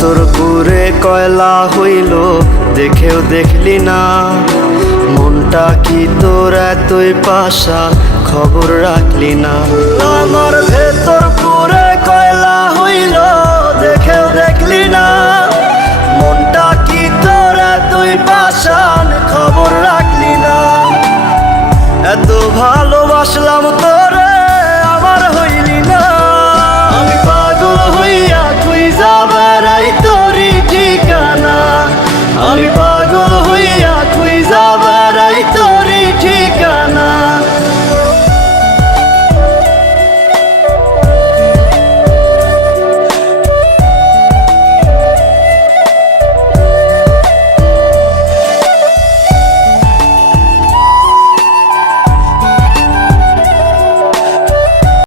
ভেতর পুরে কয়লা হইল দেখেও দেখলি না। মনটা কি তোর এতই পাশা খবর রাখলি না। আমার ভেতর